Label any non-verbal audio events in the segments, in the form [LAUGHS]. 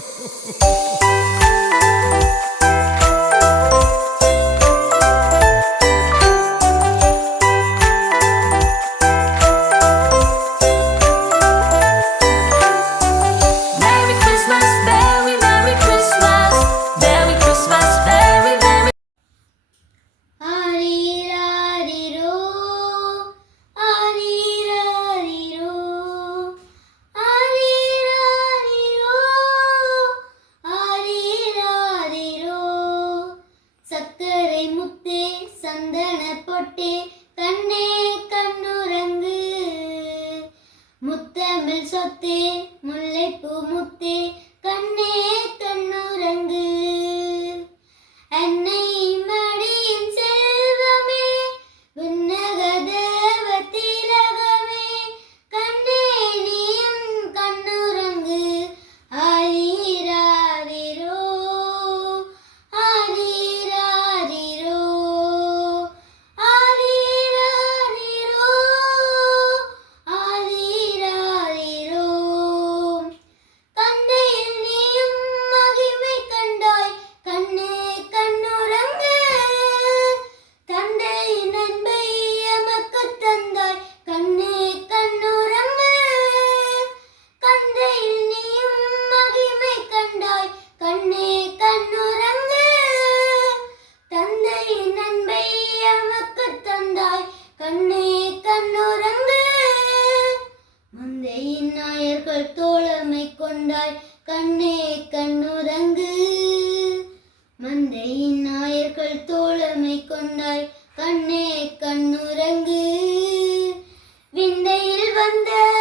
Música [LAUGHS] சேலை முத்து சந்தன பொட்டு கண்ணே கண்ணுரங்கு முத்தமிழ் சொத்து முல்லைப்பூ முத்து கண்ணே கண்ணுரங்கு அன்னை கண்ணுறங்கு. மந்தையின் நாயர்கள் தோழமை கொண்டாய் கண்ணே கண்ணுறங்கு. மந்தையின் நாயர்கள் தோழமை கொண்டாய் கண்ணே கண்ணுறங்கு. விந்தையில் வந்த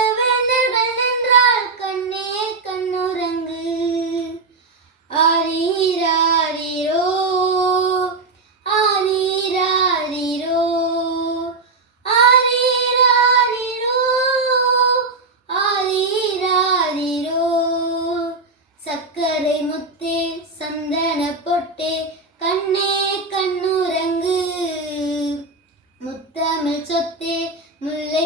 ചന്ദന പൊട്ടേ കണ്ണേ കണ്ണുരങ്ങ്. മുത്തമിൽ ചൊത്തേ മുല്ല